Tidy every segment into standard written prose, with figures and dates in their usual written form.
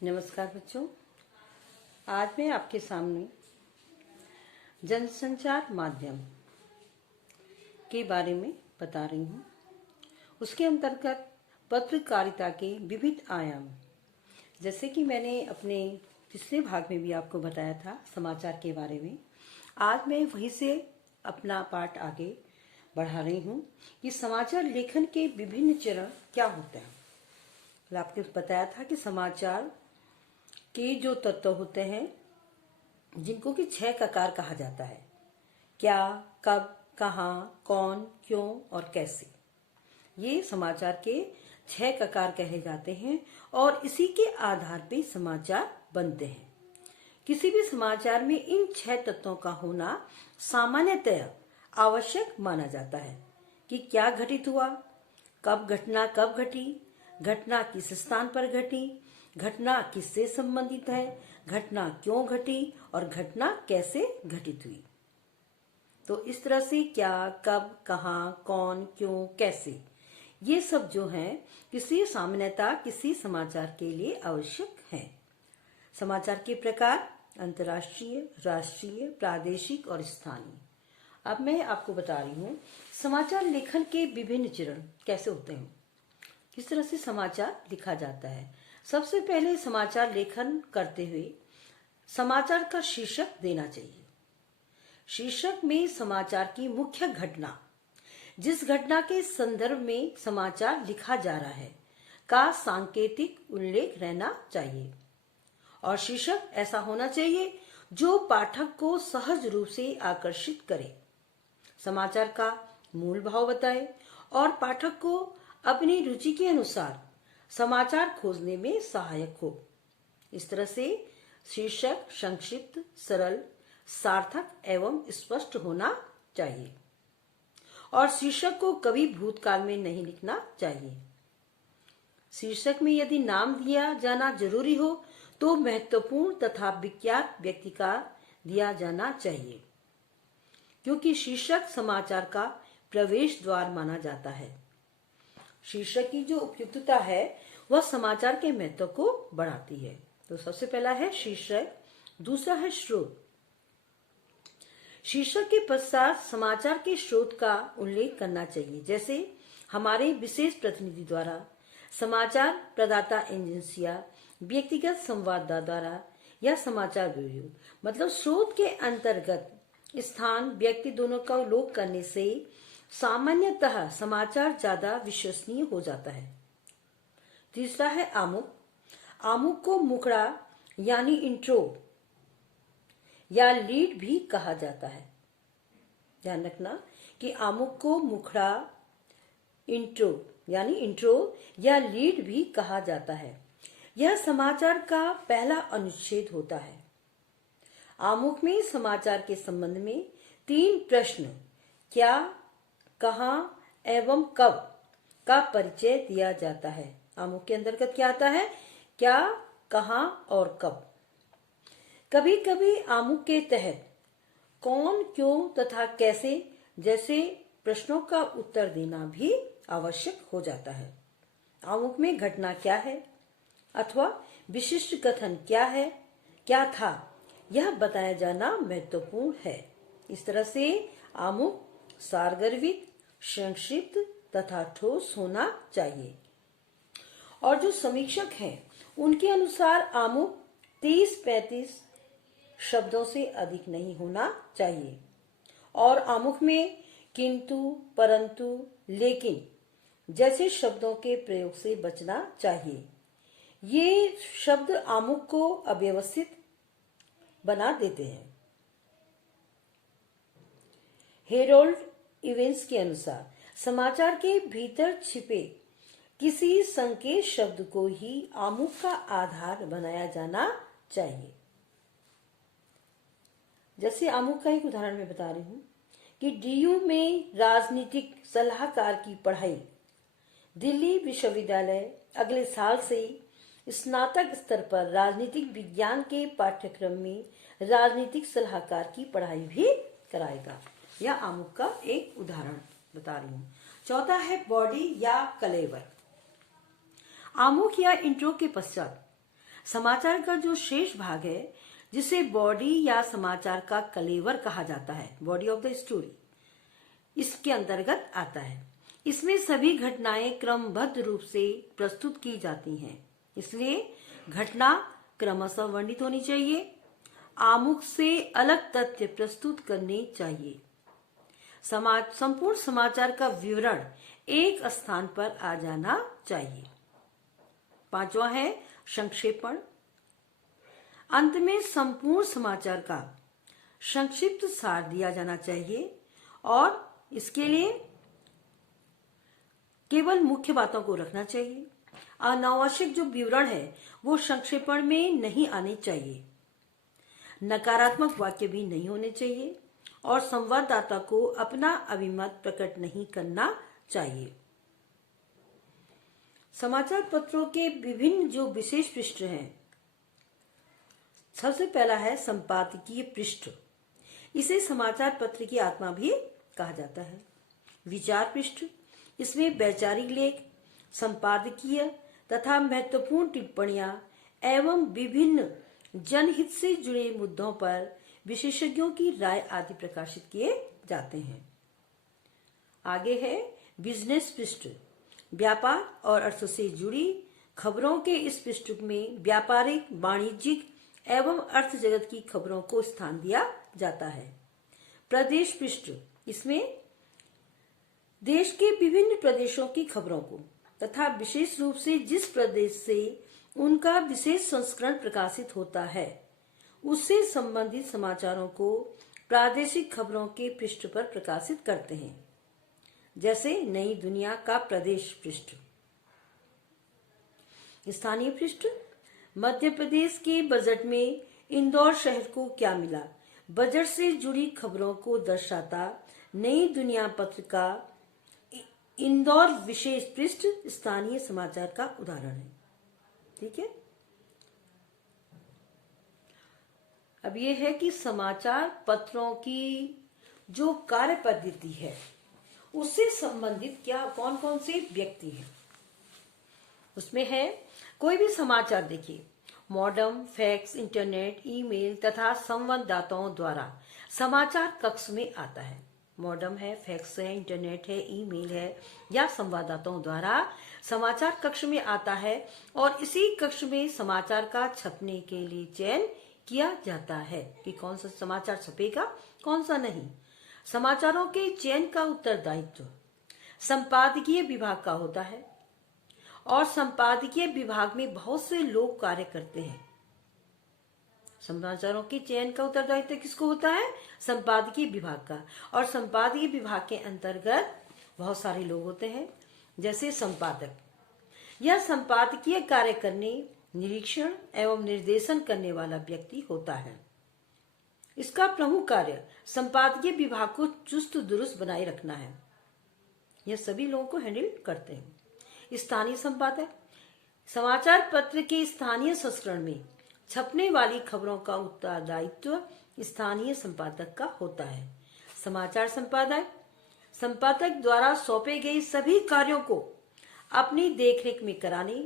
नमस्कार बच्चों, आज मैं आपके सामने जनसंचार माध्यम के बारे में बता रही हूँ। उसके अंतर्गत पत्रकारिता के विविध आयाम, जैसे कि मैंने अपने पिछले भाग में भी आपको बताया था समाचार के बारे में। आज मैं वहीं से अपना पाठ आगे बढ़ा रही हूँ कि समाचार लेखन के विभिन्न चरण क्या होते हैं। आपको बताया था कि समाचार के जो तत्व होते हैं जिनको कि 6 ककार कहा जाता है: क्या, कब, कहाँ, कौन, क्यों और कैसे। ये समाचार के 6 ककार कहे जाते हैं और इसी के आधार पे समाचार बनते हैं। किसी भी समाचार में इन 6 तत्वों का होना सामान्यतः आवश्यक माना जाता है कि क्या घटित हुआ, घटना कब घटी, घटना किस स्थान पर घटी, घटना किससे संबंधित है, घटना क्यों घटी और घटना कैसे घटित हुई। तो इस तरह से क्या, कब, कहाँ, कौन, क्यों, कैसे, ये सब जो है सामान्यतः किसी समाचार के लिए आवश्यक है। समाचार के प्रकार अंतर्राष्ट्रीय, राष्ट्रीय, प्रादेशिक और स्थानीय। अब मैं आपको बता रही हूँ समाचार लेखन के विभिन्न चरण कैसे होते हैं, किस तरह से समाचार लिखा जाता है। सबसे पहले समाचार लेखन करते हुए समाचार का शीर्षक देना चाहिए। शीर्षक में समाचार की मुख्य घटना, जिस घटना के संदर्भ में समाचार लिखा जा रहा है, का सांकेतिक उल्लेख रहना चाहिए और शीर्षक ऐसा होना चाहिए जो पाठक को सहज रूप से आकर्षित करे, समाचार का मूल भाव बताए और पाठक को अपनी रुचि के अनुसार समाचार खोजने में सहायक हो। इस तरह से शीर्षक संक्षिप्त, सरल, सार्थक एवं स्पष्ट होना चाहिए और शीर्षक को कभी भूतकाल में नहीं लिखना चाहिए। शीर्षक में यदि नाम दिया जाना जरूरी हो तो महत्वपूर्ण तथा विख्यात व्यक्ति का दिया जाना चाहिए, क्योंकि शीर्षक समाचार का प्रवेश द्वार माना जाता है। शीर्षक की जो उपयुक्तता है वह समाचार के महत्व को बढ़ाती है। तो सबसे पहला है शीर्षक, दूसरा है स्रोत। शीर्षक के पश्चात समाचार के स्रोत का उल्लेख करना चाहिए, जैसे हमारे विशेष प्रतिनिधि द्वारा, समाचार प्रदाता एजेंसियां, व्यक्तिगत संवाददाता द्वारा या समाचार ब्यूरो। मतलब स्रोत के अंतर्गत स्थान, व्यक्ति दोनों का उल्लेख करने से सामान्यतः समाचार ज्यादा विश्वसनीय हो जाता है। तीसरा है आमुख। आमुख को मुखड़ा यानी इंट्रो या लीड भी कहा जाता है। ध्यान रखना कि आमुख को मुखड़ा, इंट्रो या लीड भी कहा जाता है। यह समाचार का पहला अनुच्छेद होता है। आमुख में समाचार के संबंध में 3 प्रश्न, क्या, कहाँ एवं कब, का परिचय दिया जाता है। आमुख के अंतर्गत क्या आता है? क्या, कहाँ और कब। कभी कभी आमुख के तहत कौन, क्यों तथा कैसे जैसे प्रश्नों का उत्तर देना भी आवश्यक हो जाता है। आमुख में घटना क्या है अथवा विशिष्ट कथन क्या है, क्या था, यह बताया जाना महत्वपूर्ण है। इस तरह से आमुख सारगर्भित, संक्षिप्त तथा ठोस होना चाहिए। और जो समीक्षक हैं उनके अनुसार आमुख 30-35 शब्दों से अधिक नहीं होना चाहिए और आमुख में किंतु, परंतु, लेकिन जैसे शब्दों के प्रयोग से बचना चाहिए। ये शब्द आमुख को अव्यवस्थित बना देते हैं। हेरोल्ड इवेंट्स के अनुसार समाचार के भीतर छिपे किसी संकेत शब्द को ही आमुख का आधार बनाया जाना चाहिए। जैसे आमुख का एक उदाहरण मैं बता रही हूँ कि डीयू में राजनीतिक सलाहकार की पढ़ाई, दिल्ली विश्वविद्यालय अगले साल से स्नातक स्तर पर राजनीतिक विज्ञान के पाठ्यक्रम में राजनीतिक सलाहकार की पढ़ाई भी कराएगा। यह आमुख का एक उदाहरण बता रही हूँ। चौथा है बॉडी या कलेवर। आमुख या इंट्रो के पश्चात समाचार का जो शेष भाग है, जिसे बॉडी या समाचार का कलेवर कहा जाता है, बॉडी ऑफ द स्टोरी, इसके अंतर्गत आता है। इसमें सभी घटनाएं क्रमबद्ध रूप से प्रस्तुत की जाती हैं, इसलिए घटना क्रमशः वर्णित होनी चाहिए। आमुख से अलग तथ्य प्रस्तुत करने चाहिए। संपूर्ण समाचार का विवरण एक स्थान पर आ जाना चाहिए। पांचवा है संक्षेपण। अंत में संपूर्ण समाचार का संक्षिप्त सार दिया जाना चाहिए और इसके लिए केवल मुख्य बातों को रखना चाहिए। अनावश्यक जो विवरण है वो संक्षेपण में नहीं आने चाहिए। नकारात्मक वाक्य भी नहीं होने चाहिए और संवाददाता को अपना अभिमत प्रकट नहीं करना चाहिए। समाचार पत्रों के विभिन्न जो विशेष पृष्ठ हैं, सबसे पहला है संपादकीय पृष्ठ। इसे समाचार पत्र की आत्मा भी कहा जाता है। विचार पृष्ठ, इसमें वैचारिक लेख, संपादकीय तथा महत्वपूर्ण टिप्पणियां एवं विभिन्न जनहित से जुड़े मुद्दों पर विशेषज्ञों की राय आदि प्रकाशित किए जाते हैं। आगे है बिजनेस पृष्ठ। व्यापार और अर्थ से जुड़ी खबरों के इस पृष्ठ में व्यापारिक, वाणिज्यिक एवं अर्थ जगत की खबरों को स्थान दिया जाता है। प्रदेश पृष्ठ, इसमें देश के विभिन्न प्रदेशों की खबरों को तथा विशेष रूप से जिस प्रदेश से उनका विशेष संस्करण प्रकाशित होता है उससे संबंधित समाचारों को प्रादेशिक खबरों के पृष्ठ पर प्रकाशित करते हैं, जैसे नई दुनिया का प्रदेश पृष्ठ। स्थानीय पृष्ठ, मध्य प्रदेश के बजट में इंदौर शहर को क्या मिला, बजट से जुड़ी खबरों को दर्शाता नई दुनिया पत्र का इंदौर विशेष पृष्ठ स्थानीय समाचार का उदाहरण है। ठीक है। अब ये है कि समाचार पत्रों की जो कार्य पद्धति है उससे संबंधित क्या कौन कौन से व्यक्ति हैं। उसमें है कोई भी समाचार, देखिए, मॉडर्न, फैक्स, इंटरनेट, ईमेल तथा संवाददाताओं द्वारा समाचार कक्ष में आता है। मॉडर्न है, फैक्स है, इंटरनेट है, ईमेल है या संवाददाताओं द्वारा समाचार कक्ष में आता है और इसी कक्ष में समाचार का छपने के लिए चयन किया जाता है कि कौन सा समाचार छपेगा, कौन सा नहीं। समाचारों के चयन का उत्तरदायित्व संपादकीय विभाग का होता है और संपादकीय विभाग में बहुत से लोग कार्य करते हैं। समाचारों के चयन का उत्तरदायित्व किसको होता है? संपादकीय विभाग का। और संपादकीय विभाग के अंतर्गत बहुत सारे लोग होते हैं, जैसे संपादक। यह संपादकीय कार्य करने, निरीक्षण एवं निर्देशन करने वाला व्यक्ति होता है। इसका प्रमुख कार्य संपादकीय विभाग को चुस्त दुरुस्त बनाए रखना है। यह सभी लोगों को हैंडल करते हैं। स्थानीय संपादक, समाचार पत्र के स्थानीय संस्करण में छपने वाली खबरों का उत्तरदायित्व स्थानीय संपादक का होता है। समाचार संपादक, संपादक द्वारा सौंपे गए सभी कार्यों को अपनी देखरेख में कराने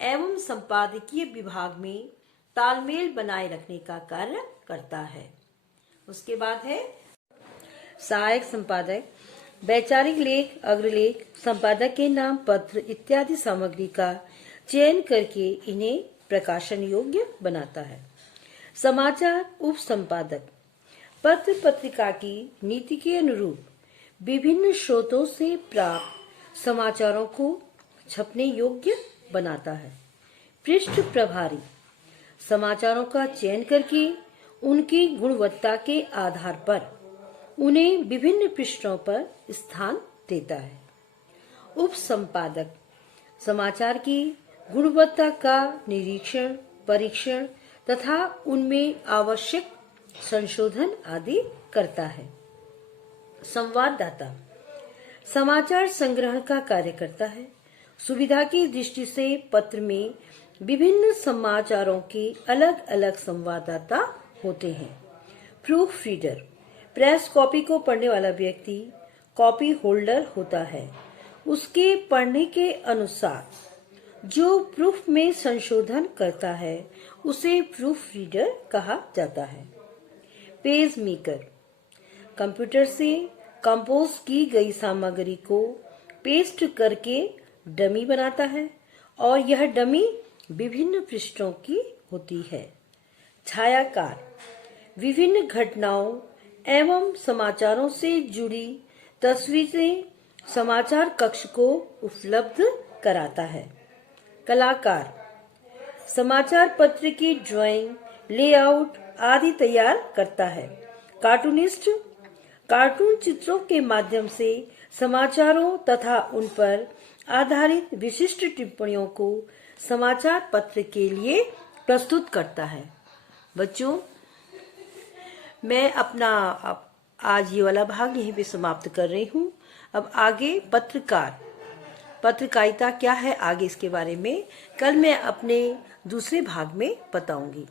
एवं संपादकीय विभाग में तालमेल बनाए रखने का कार्य करता है। उसके बाद है सहायक संपादक। वैचारिक लेख, अग्रलेख, संपादक के नाम, पत्र इत्यादि सामग्री का चयन करके इन्हें प्रकाशन योग्य बनाता है। समाचार उप संपादक पत्र पत्रिका की नीति के अनुरूप विभिन्न स्रोतों से प्राप्त समाचारों को छपने योग्य बनाता है। पृष्ठ प्रभारी समाचारों का चयन करके उनकी गुणवत्ता के आधार पर उन्हें विभिन्न पृष्ठों पर स्थान देता है। उप संपादक समाचार की गुणवत्ता का निरीक्षण, परीक्षण तथा उनमें आवश्यक संशोधन आदि करता है। संवाददाता समाचार संग्रहण का कार्य करता है। सुविधा की दृष्टि से पत्र में विभिन्न समाचारों के अलग अलग संवाददाता होते हैं। प्रूफ रीडर प्रेस कॉपी को पढ़ने वाला व्यक्ति कॉपी होल्डर होता है। उसके पढ़ने के अनुसार जो प्रूफ में संशोधन करता है उसे प्रूफ रीडर कहा जाता है। पेज मेकर कंप्यूटर से कंपोज की गई सामग्री को पेस्ट करके डमी बनाता है और यह डमी विभिन्न पृष्ठों की होती है। छायाकार विभिन्न घटनाओं एवं समाचारों से जुड़ी तस्वीरें समाचार कक्ष को उपलब्ध कराता है। कलाकार समाचार पत्र की ड्राइंग, लेआउट आदि तैयार करता है। कार्टूनिस्ट कार्टून चित्रों के माध्यम से समाचारों तथा उन पर आधारित विशिष्ट टिप्पणियों को समाचार पत्र के लिए प्रस्तुत करता है। बच्चों, मैं अपना आज ये वाला भाग यहीं पे समाप्त कर रही हूँ। अब आगे पत्रकारिता क्या है, आगे इसके बारे में कल मैं अपने दूसरे भाग में बताऊंगी।